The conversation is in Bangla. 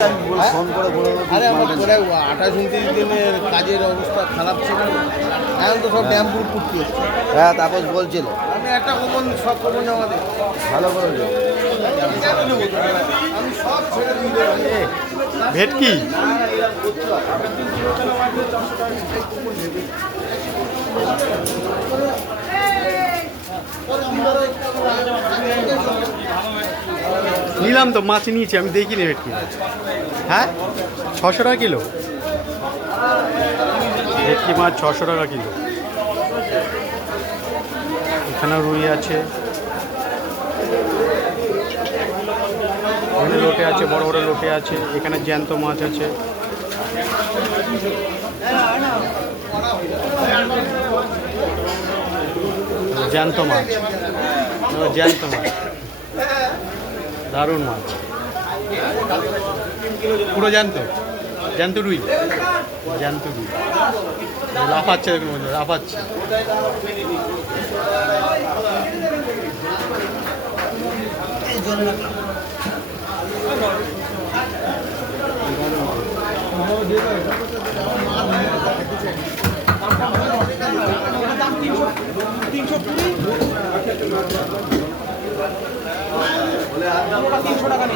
ফোন করে বলে আরে আমার পরে 28-29 দিনের কাজের অবস্থা খারাপ ছিল, এখন তো সব ড্যাম্পুর পুটকি হচ্ছে। হ্যাঁ তাপস বলছিল আমি একটা কখন সব কখন জমা দেব, ভালো করে আমি সব ছেড়ে দিয়ে দেবো। ভেটকি নিলাম তো, মাছ নিয়েছি আমি, দেখিনি ভেটকি। হ্যাঁ 600 টাকা কিলো ভেটকি মাছ, 600 টাকা কিলো। এখানে রুই আছে, এখানে লোটে আছে, বড় বড় লোটে আছে। এখানে জ্যান্ত মাছ আছে। জ্যান্ত মাছ, জ্যান্ত মাছ, দারুণ মাছ, পুরো জ্যান্ত, জ্যান্ত রুই, জ্যান্ত রুই লাফাচ্ছে, দেখুন বন্ধু লাফাচ্ছে। টাকা